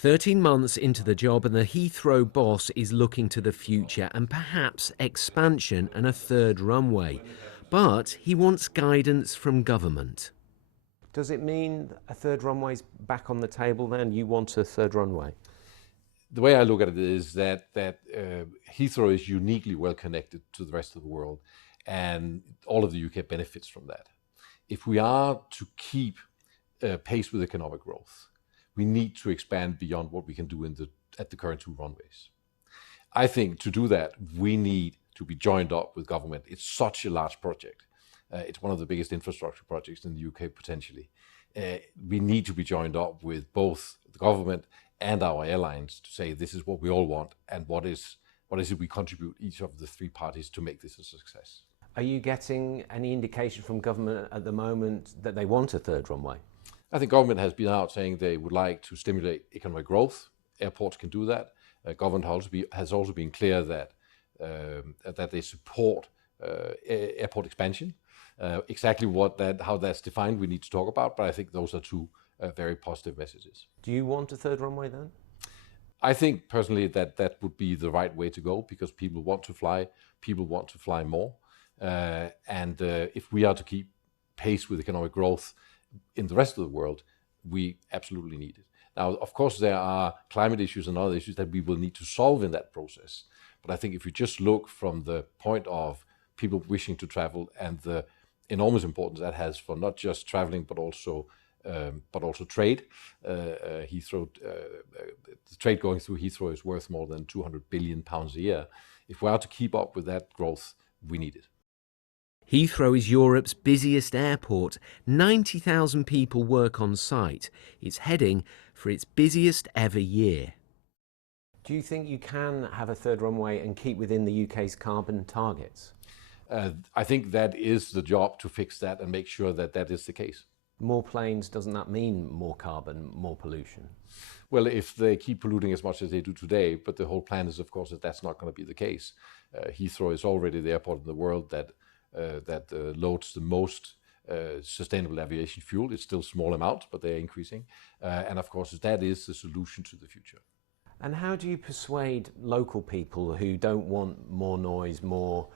13 months into the job, and the Heathrow boss is looking to the future and perhaps expansion and a third runway. But he wants guidance from government. Does it mean a third runway's back on the table then? You want a third runway? The way I look at it is that Heathrow is uniquely well connected to the rest of the world, and all of the UK benefits from that. If we are to keep pace with economic growth, we need to expand beyond what we can do at the current two runways. I think to do that, we need to be joined up with government. It's such a large project. It's one of the biggest infrastructure projects in the UK potentially. We need to be joined up with both the government and our airlines to say this is what we all want and what is it we contribute each of the three parties to make this a success. Are you getting any indication from government at the moment that they want a third runway? I think government has been out saying they would like to stimulate economic growth. Airports can do that. Government has also been clear that they support airport expansion. Exactly how that's defined, we need to talk about, but I think those are two very positive messages. Do you want a third runway then? I think personally that would be the right way to go, because people want to fly more. And if we are to keep pace with economic growth in the rest of the world, we absolutely need it. Now, of course, there are climate issues and other issues that we will need to solve in that process. But I think if you just look from the point of people wishing to travel and the enormous importance that has for not just traveling, but also trade. The trade going through Heathrow is worth more than £200 billion a year. If we are to keep up with that growth, we need it. Heathrow is Europe's busiest airport. 90,000 people work on site. It's heading for its busiest ever year. Do you think you can have a third runway and keep within the UK's carbon targets? I think that is the job, to fix that and make sure that that is the case. More planes, doesn't that mean more carbon, more pollution? Well, if they keep polluting as much as they do today, but the whole plan is, of course, that that's not going to be the case. Heathrow is already the airport in the world that loads the most sustainable aviation fuel. It's still small amounts, but they're increasing. And of course, that is the solution to the future. And how do you persuade local people who don't want more noise, more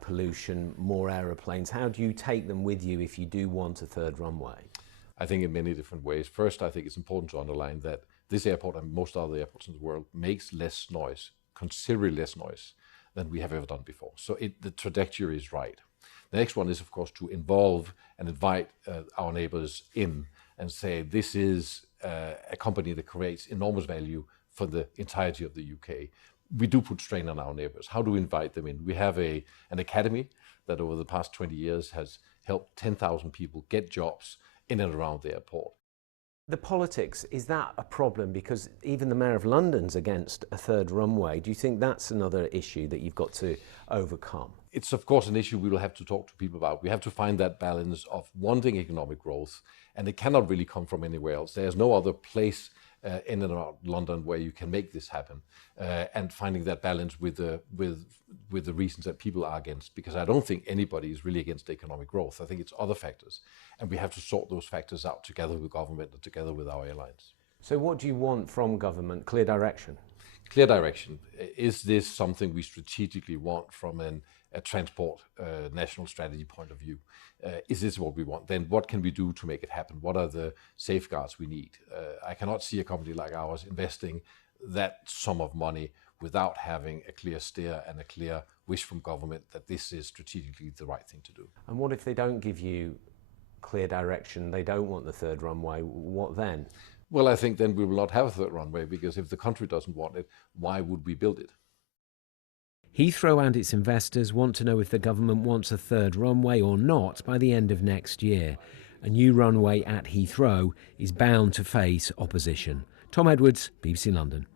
pollution, more aeroplanes? How do you take them with you if you do want a third runway? I think in many different ways. First, I think it's important to underline that this airport and most other airports in the world makes less noise, considerably less noise than we have ever done before. So the trajectory is right. The next one is, of course, to involve and invite our neighbors in and say, this is a company that creates enormous value for the entirety of the UK. We do put strain on our neighbors. How do we invite them in? We have an academy that over the past 20 years has helped 10,000 people get jobs in and around the airport. The politics, is that a problem? Because even the Mayor of London's against a third runway. Do you think that's another issue that you've got to overcome? It's, of course, an issue we will have to talk to people about. We have to find that balance of wanting economic growth, and it cannot really come from anywhere else. There's no other place in and around London where you can make this happen, and finding that balance with the reasons that people are against, because I don't think anybody is really against economic growth. I think it's other factors, and we have to sort those factors out together with government and together with our airlines. So what do you want from government? Clear direction? Clear direction. Is this something we strategically want from a transport national strategy point of view? Is this what we want? Then what can we do to make it happen? What are the safeguards we need? I cannot see a company like ours investing that sum of money without having a clear steer and a clear wish from government that this is strategically the right thing to do. And what if they don't give you clear direction, they don't want the third runway, what then? Well, I think then we will not have a third runway, because if the country doesn't want it, why would we build it? Heathrow and its investors want to know if the government wants a third runway or not by the end of next year. A new runway at Heathrow is bound to face opposition. Tom Edwards, BBC London.